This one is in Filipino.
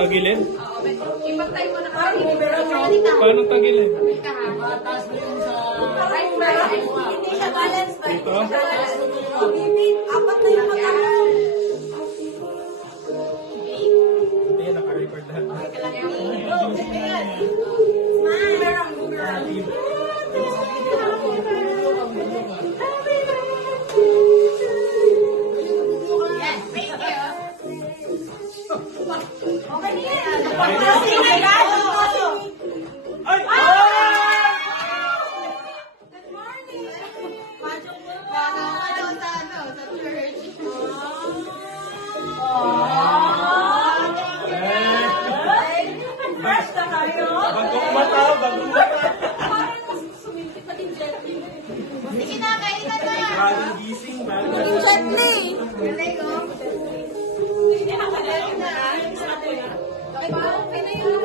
Tagilid? Ipagtay mo na pa. Paano tagilid? Mataas mo yung sa... Right ba? Hindi siya balance ba? Dito? Apat na yung mag-aral. Ayan, naka-record lahat. Bagong mata, bagong mata. Sige na, kainan na. Bagong gising, bagong Maging gently. Galing, oh. Hindi na. Okay na yun.